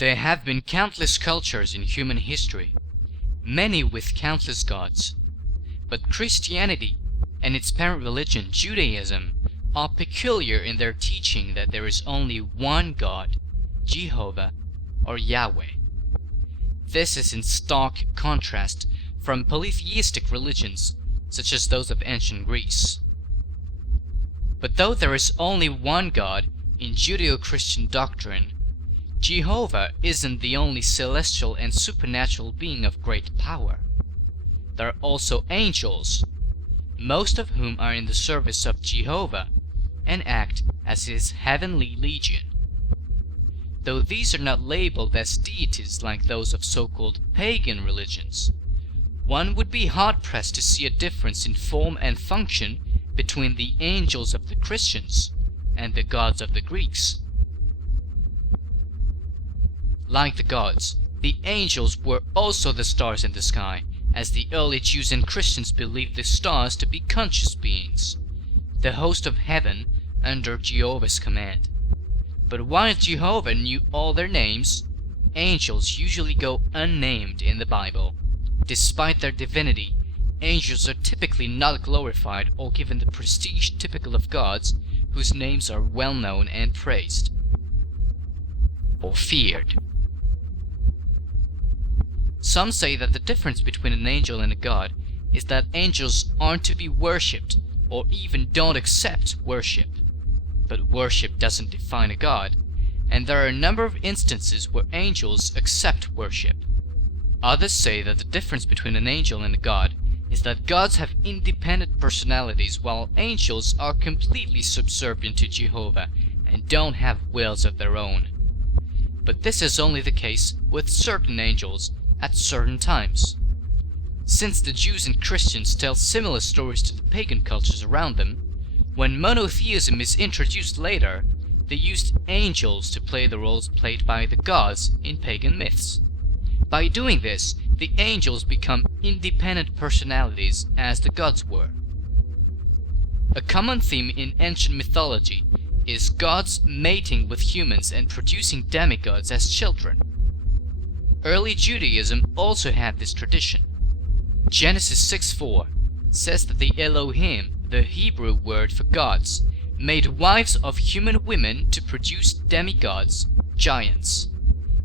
There have been countless cultures in human history, many with countless gods, but Christianity and its parent religion, Judaism, are peculiar in their teaching that there is only one God, Jehovah or Yahweh. This is in stark contrast from polytheistic religions such as those of ancient Greece. But though there is only one God in Judeo-Christian doctrine, Jehovah isn't the only celestial and supernatural being of great power. There are also angels, most of whom are in the service of Jehovah and act as his heavenly legion. Though these are not labeled as deities like those of so-called pagan religions, one would be hard-pressed to see a difference in form and function between the angels of the Christians and the gods of the Greeks. Like the gods, the angels were also the stars in the sky, as the early Jews and Christians believed the stars to be conscious beings, the host of heaven under Jehovah's command. But while Jehovah knew all their names, angels usually go unnamed in the Bible. Despite their divinity, angels are typically not glorified or given the prestige typical of gods whose names are well known and praised, or feared. Some say that the difference between an angel and a god is that angels aren't to be worshipped or even don't accept worship. But worship doesn't define a god, and there are a number of instances where angels accept worship. Others say that the difference between an angel and a god is that gods have independent personalities while angels are completely subservient to Jehovah and don't have wills of their own. But this is only the case with certain angels at certain times. Since the Jews and Christians tell similar stories to the pagan cultures around them, when monotheism is introduced later, they used angels to play the roles played by the gods in pagan myths. By doing this, the angels become independent personalities as the gods were. A common theme in ancient mythology is gods mating with humans and producing demigods as children. Early Judaism also had this tradition. Genesis 6:4 says that the Elohim, the Hebrew word for gods, made wives of human women to produce demigods, giants.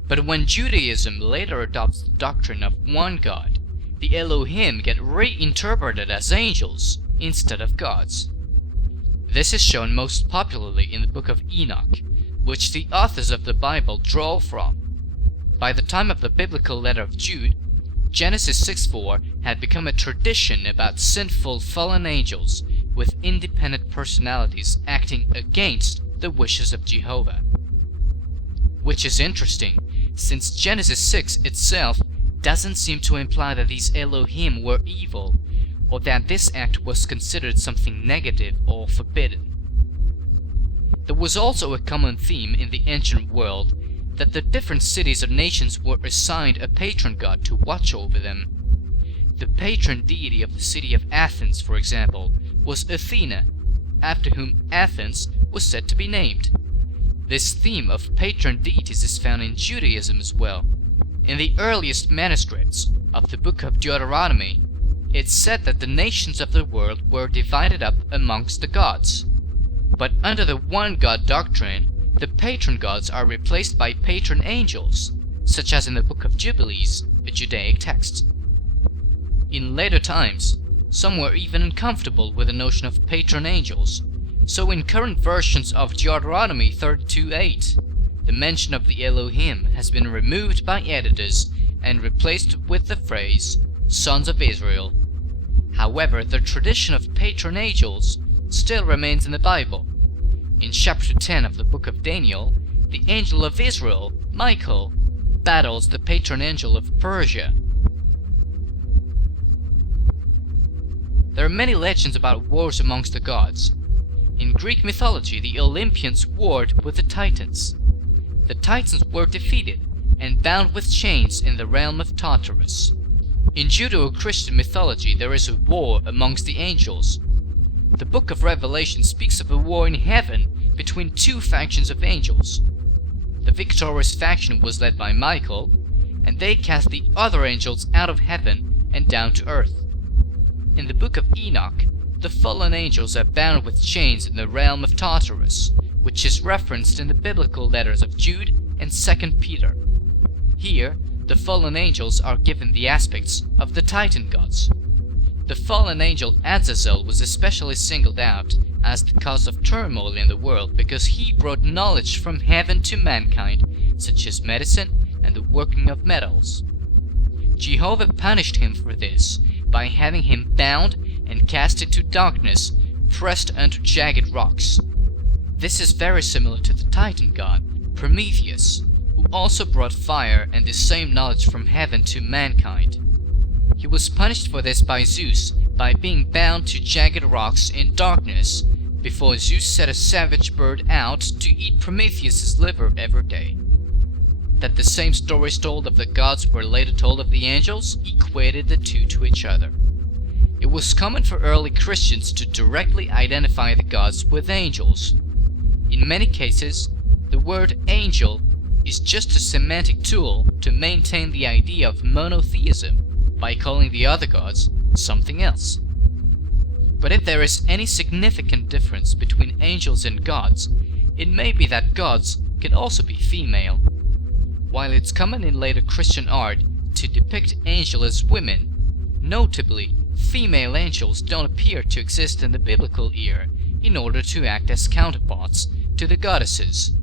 But when Judaism later adopts the doctrine of one God, the Elohim get reinterpreted as angels instead of gods. This is shown most popularly in the book of Enoch, which the authors of the Bible draw from. By the time of the biblical letter of Jude, Genesis 6:4 had become a tradition about sinful fallen angels with independent personalities acting against the wishes of Jehovah. Which is interesting, since Genesis 6 itself doesn't seem to imply that these Elohim were evil, or that this act was considered something negative or forbidden. There was also a common theme in the ancient world that the different cities or nations were assigned a patron god to watch over them. The patron deity of the city of Athens, for example, was Athena, after whom Athens was said to be named. This theme of patron deities is found in Judaism as well. In the earliest manuscripts of the book of Deuteronomy, it's said that the nations of the world were divided up amongst the gods. But under the one god doctrine, the patron gods are replaced by patron angels, such as in the Book of Jubilees, a Judaic text. In later times, some were even uncomfortable with the notion of patron angels, so in current versions of Deuteronomy 32:8, the mention of the Elohim has been removed by editors and replaced with the phrase, Sons of Israel. However, the tradition of patron angels still remains in the Bible. In chapter 10 of the book of Daniel, the angel of Israel, Michael, battles the patron angel of Persia. There are many legends about wars amongst the gods. In Greek mythology, the Olympians warred with the Titans. The Titans were defeated and bound with chains in the realm of Tartarus. In Judeo-Christian mythology, there is a war amongst the angels. The book of Revelation speaks of a war in heaven between two factions of angels. the victorious faction was led by Michael, and they cast the other angels out of heaven and down to earth. In the book of Enoch, the fallen angels are bound with chains in the realm of Tartarus, which is referenced in the biblical letters of Jude and 2 Peter. Here, the fallen angels are given the aspects of the Titan gods. The fallen angel Azazel was especially singled out as the cause of turmoil in the world because he brought knowledge from heaven to mankind, such as medicine and the working of metals. Jehovah punished him for this by having him bound and cast into darkness, pressed under jagged rocks. This is very similar to the Titan god, Prometheus, who also brought fire and the same knowledge from heaven to mankind. He was punished for this by Zeus by being bound to jagged rocks in darkness, before Zeus set a savage bird out to eat Prometheus's liver every day. That the same stories told of the gods were later told of the angels equated the two to each other. It was common for early Christians to directly identify the gods with angels. In many cases, the word angel is just a semantic tool to maintain the idea of monotheism by calling the other gods something else. But if there is any significant difference between angels and gods, it may be that gods can also be female. While it's common in later Christian art to depict angels as women, notably, female angels don't appear to exist in the biblical era in order to act as counterparts to the goddesses.